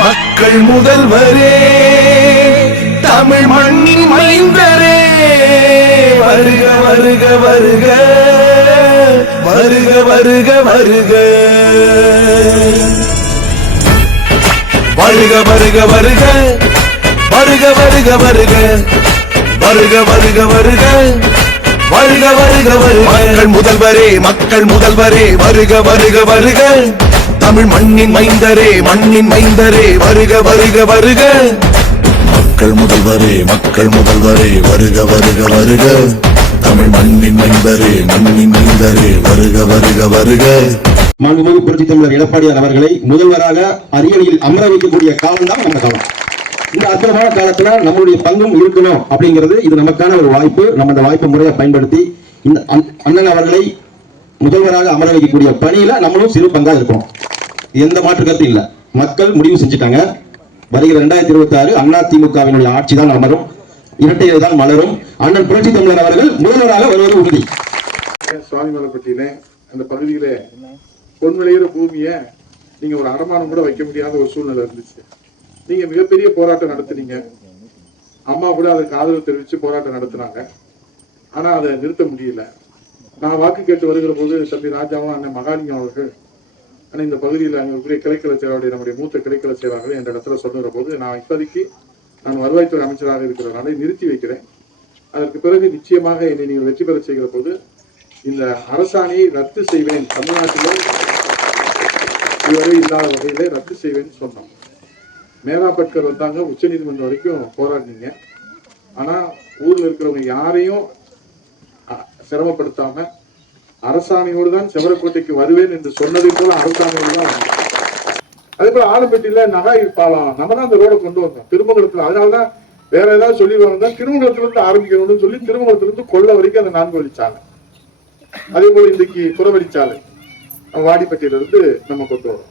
மக்கள் முதல்வரே, தமிழ் மண்ணின் மைந்தரே, வருக வருக வருக, வருக வருக வருக, வருக வருக வருக, வருக வருக வருக, வருக வருக வருக, வருக வருக வருக. மக்கள் முதல்வரே, மக்கள் முதல்வரே, வருக வருக வருக, தமிழ் மண்ணின் மைந்தரே, மண்ணின் மைந்தரே, வருக வருக வருக. மக்கள் முதல்வரே, மக்கள் முதல்வரே, வருக வருக வருக, தமிழ் மண்ணின் மைந்தரே, மண்ணின் மைந்தரே, வருக வருக வருக. மாண்புமிகு புரட்சித் தலைவர் எடப்பாடியார் அவர்களை முதல்வராக அரியணையில் அமர வைக்கக்கூடிய காலம் தான் நம்ம காலம். இந்த அற்புதமான காலத்துல நம்மளுடைய பங்கும் இருக்கணும் அப்படிங்கிறது இது நமக்கான ஒரு வாய்ப்பு. நம்ம அந்த வாய்ப்பை முறையை பயன்படுத்தி இந்த அண்ணன் அவர்களை முதல்வராக அமர வைக்கக்கூடிய பணியில நம்மளும் சிறு பங்கா இருக்கணும். எந்த மாற்று கருத்து இல்ல. மக்கள் முடிவு செஞ்சுட்டாங்க. வருகிற 2026 அதிமுகவினுடைய ஆட்சி தான் அமரும், இரட்டையை தான் மலரும். அண்ணன் புரட்சி தமிழர் அவர்கள் முதல்வராக வருவது உறுதி. சுவாமிமலைப்பட்டியில அந்த பகுதியில பொன் விளையிற பூமியை நீங்க ஒரு அடமானம் கூட வைக்க முடியாத ஒரு சூழ்நிலை இருந்துச்சு. நீங்க மிகப்பெரிய போராட்டம் நடத்துனீங்க. அம்மா கூட அதுக்கு ஆதரவு தெரிவிச்சு போராட்டம் நடத்துனாங்க. ஆனா அதை நிறுத்த முடியல. நான் வாக்கு கேட்டு வருகிற போது தம்பி ராஜாவும் அண்ணன் மகாலிங்கம் அவர்கள் ஆனா இந்த பகுதியில் அங்கே கிளைக்கல செயலாளர் நம்முடைய மூத்த கிளைக்கல செயலாளர்கள் என்ற இடத்துல சொல்லுகிற போது நான் இப்போதைக்கு நான் வருவாய்த்துறை அமைச்சராக இருக்கிறதுனால நிறுத்தி வைக்கிறேன். அதற்கு பிறகு நிச்சயமாக என்னை நீங்கள் வெற்றி பெற செய்கிற போது இந்த அரசாணையை ரத்து செய்வேன், தமிழ்நாட்டில் இதுவரை இல்லாத வகையில ரத்து செய்வேன்னு சொன்னோம். மேலாப்பட்கர் வந்தாங்க, உச்ச நீதிமன்றம் வரைக்கும் போராடினீங்க. ஆனா ஊர்ல இருக்கிறவங்க யாரையும் சிரமப்படுத்தாம அரசாணையோடு தான் செவரக்கோட்டைக்கு வருவேன் என்று சொன்னதை போல அரசாணையோடு தான். அதே போல ஆலம்பட்டியில நகாய் பாலம் நம்ம தான் அந்த ரோட கொண்டு வந்தோம் திருமங்கலத்துல. அதனாலதான் வேற ஏதாவது சொல்லிடுவாங்க, திருமங்கலத்துல இருந்து ஆரம்பிக்கணும்னு சொல்லி திருமங்கலத்துல இருந்து கொள்ள வரைக்கும் அந்த 4 வழிச்சாலை. அதே போல இன்றைக்கு புறவழிச்சாலை வாடிப்பட்டியில இருந்து நம்ம கொண்டு வரோம்.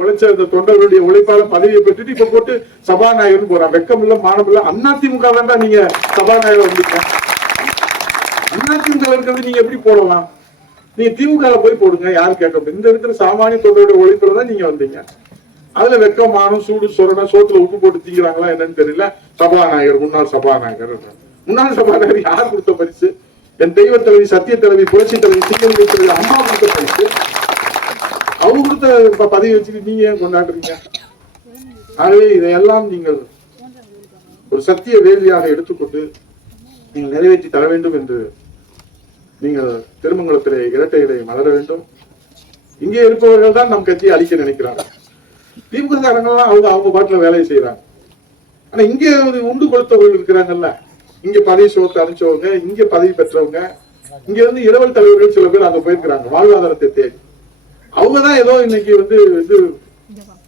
உழைச்ச இந்த தொண்டர்களுடைய உழைப்பால பதவியை பெற்றுட்டு இப்ப போட்டு சபாநாயகர்னு போறான். வெக்கம் இல்ல, மானம் இல்ல. அதிமுக வேண்டாம், நீங்க சபாநாயகர் வந்துருக்க. அதிமுக இருக்கிறது நீங்க எப்படி போடலாம்? நீங்க திமுக போய் போடுங்க, யாரு கேட்க. இந்த இருக்கிற சாமானிய தொண்டருடைய உழைப்புல தான் நீங்க வந்தீங்க. அதுல வெக்கம், மானம், சூடு சொரண, சோத்துல உப்பு போட்டு திங்கிறாங்களா என்னன்னு தெரியல. சபாநாயகர், முன்னாள் சபாநாயகர். முன்னாள் சபாநாயகர் யார் கொடுத்த பரிசு? என் தெய்வ தலைவி, சத்திய தலைவி, புரட்சி தலைவி, சிங்க தலைவி அம்மா கொடுத்த பரிசு. அவங்க கொடுத்த பதவி வச்சுட்டு நீங்க ஏன் கொண்டாடுறீங்க? ஆகவே இதையெல்லாம் நீங்கள் ஒரு சத்திய வேள்வியாக எடுத்துக்கொண்டு நீங்கள் நிறைவேற்றி தர வேண்டும் என்று நீங்கள் திருமங்கலத்திலே இரட்டையிலே மலர வேண்டும். இங்கே இருப்பவர்கள் தான் நம் கட்சியை அழிக்க நினைக்கிறாங்க. திமுக காரங்கள்லாம் அவங்க பாட்டுல வேலையை செய்யறாங்க. ஆனா இங்கே உண்டு கொடுத்தவர்கள் இருக்கிறாங்கல்ல, இங்க பதவி சோத்து அனுப்பிச்சவங்க, இங்க பதவி பெற்றவங்க, இங்க இருந்து இரவல் தலைவர்கள் சில பேர் அங்க போயிருக்கிறாங்க வாழ்வாதாரத்தை தேடி. அவங்கதான் ஏதோ இன்னைக்கு இது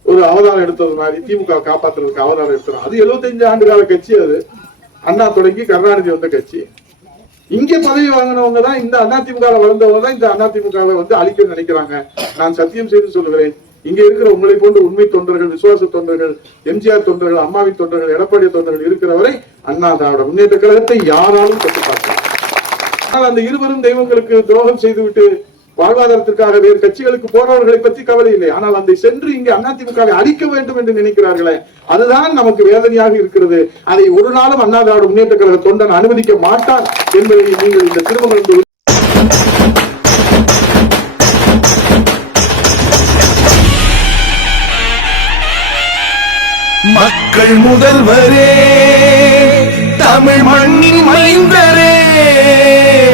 ஒரு அவதாரம் எடுத்தது மாதிரி திமுக காப்பாற்றுறதுக்கு அவதாரம் எடுத்துறோம். அது 75 ஆண்டு கால கட்சி. அது அண்ணா தொடங்கி கருணாநிதி வந்த கட்சி. இங்க பதவி வாங்கினவங்க தான் இந்த அதிமுக வளர்ந்தவங்க தான் இந்த அதிமுக அழிக்க நினைக்கிறாங்க. நான் சத்தியம் செய்து சொல்லுகிறேன், இங்க இருக்கிற உங்களை போன்ற உண்மை தொண்டர்கள், விசுவாச தொண்டர்கள், எம்ஜிஆர் தொண்டர்கள், அம்மாவின் தொண்டர்கள், எடப்பாடி தொண்டர்கள் இருக்கிறவரை அண்ணா திராவிட முன்னேற்ற கழகத்தை யாராலும் கட்டுப்பாட்டாங்க. ஆனால் அந்த இருவரும் தெய்வங்களுக்கு துரோகம் செய்துவிட்டு வாழ்வாதாரத்திற்காக வேறு கட்சிகளுக்கு போறவர்களை பற்றி கவலை இல்லை. ஆனால் அந்த சென்று இங்கே அதிமுகவை அழிக்க வேண்டும் என்று நினைக்கிறார்களே, அதுதான் நமக்கு வேதனையாக இருக்கிறது. அதை ஒரு நாளும் அண்ணா திராவிட முன்னேற்ற கழக தொண்டன் அனுமதிக்க மாட்டார் என்பதை நீங்கள் இந்த திருமணம் மக்கள் முதல்வரே, தமிழ் மண்ணின் மைந்தரே,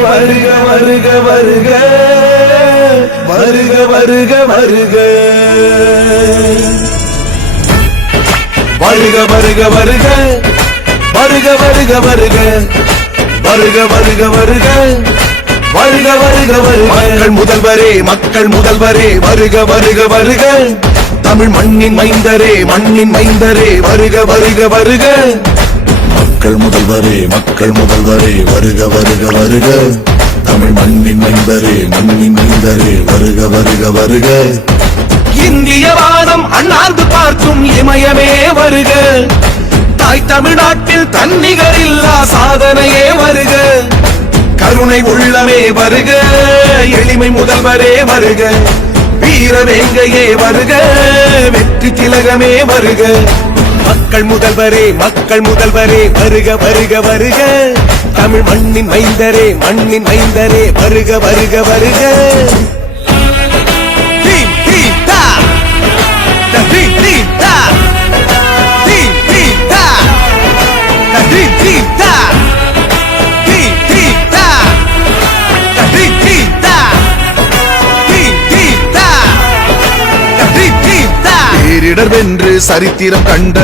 வருக வருக வருக, வருக வருக வருக, வருக வருக வருக, வருக வருக வருக, வருக வருக வருக, வருக வருக வருக. மக்கள் முதல்வரே, மக்கள் முதல்வரே, வருக வருக வருக, தமிழ் மண்ணின் மைந்தரே, மண்ணின் மைந்தரே, வருக வருக வருக. மக்கள் முதல்வரே, மக்கள் முதல்வரே, வருக வருக வருக, தமிழ் மண்ணின் மைந்தரே, மண்ணின் மைந்தரே, வருக வருக வருக. இந்திய வானம் அண்ணாந்து பார்க்கும் இமயமே வருக, தாய் தமிழ்நாட்டில் தன்னிகரில்லா சாதனையே வருக. கருணை உள்ளமே வருக, எளிமை முதல்வரே வருக, வீர வேங்கையே வருக, வெற்றி திலகமே வருக. மக்கள் முதல்வரே வருக வருக வருக, தமிழ் மண்ணின் மைந்தரே வருக வருக வருக. தீம் தீம் தா, தீம் தீம் தா, தீம் தீம் தா, தீம் தீம் தா, தீம் தீம் தா, தீம் தீம் தா, தீம் தீம் தா, தீம் தீம் தா. பேரிடர் வென்று சரித்திரம் கண்ட